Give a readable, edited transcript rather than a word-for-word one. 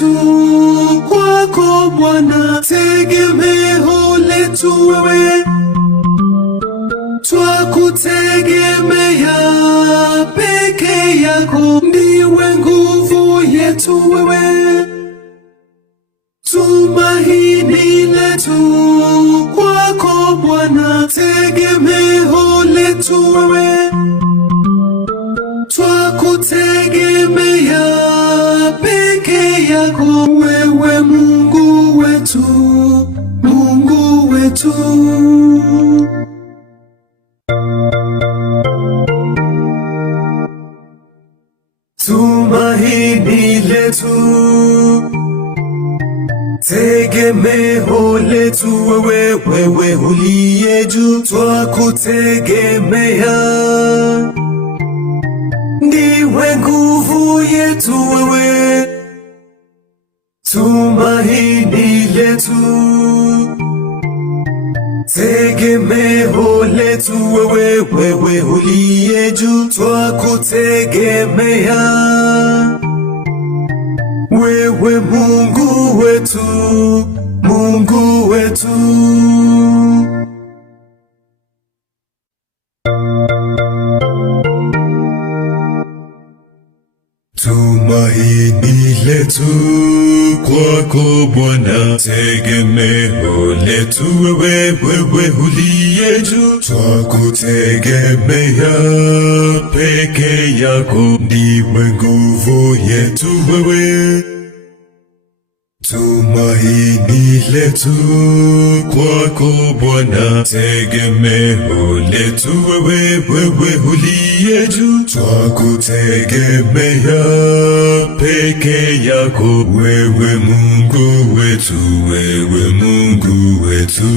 letu kwako Bwana, tegemeo letu wewe, twakutegemea peke yako, ndiwe nguvu yetu wewe, tumaini letu kwako Bwana, tegemeo letu wewe, twakutegemea peke yako, wewe Mungu wetu, Mungu wetu. Tumaini letu, tegemeo letu wewe, wewe uliye juu, twakutegemea, ndiwe nguvu yetu wewe, tumaini letu, tegemeo letu wewe, wewe uliye juu, twakutegemea, wewe Mungu wetu, Mungu wetu. Tumaini letu kwako Bwana, tegemeo letu wewe, wewe uliye juu, twakutegemea peke yako, ndiwe nguvu yetu wewe, tumaini letu kwako Bwana, tegemeo letu wewe, wewe uliye juu, twakutegemea peke yako, wewe Mungu wetu, wewe Mungu wetu.